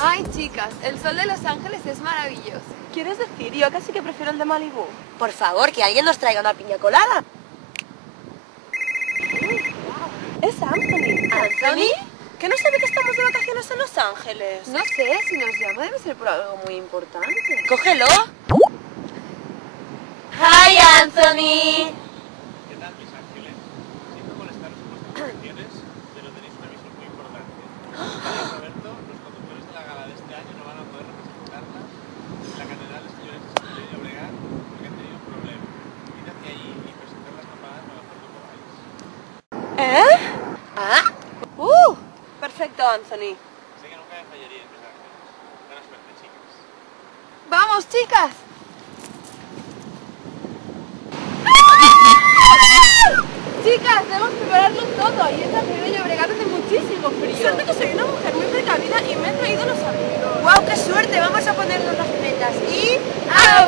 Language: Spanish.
Ay, chicas, el sol de Los Ángeles es maravilloso. ¿Quieres decir? Yo casi que prefiero el de Malibú. Por favor, que alguien nos traiga una piña colada. Es Anthony. ¿Anthony? ¿Que no sabe que estamos de vacaciones en Los Ángeles? No sé, si nos llama debe ser por algo muy importante. Cógelo. Hi, Anthony. ¿Qué tal, mis ángeles? Siento molestaros en vuestras vacaciones, pero tenéis una misión muy importante. Roberto, los conductores de la gala de este año no van a poder representarla en la Catedral de Señores de San Miguel de Llobregat porque han tenido un problema. Id hacia allí y presentar las campanadas lo mejor que podáis. ¿Eh? Ah, Perfecto, Anthony. Sé que nunca me fallaría, mis ángeles. Buena suerte, chicas. ¡Vamos, chicas! Chicas, debemos prepararlo todo y esta San Miguel de Llobregat hace muchísimo frío. Suerte que soy una mujer muy precavida y me he traído los amigos. ¡Guau, qué suerte! Vamos a ponernos las metas y... ¡A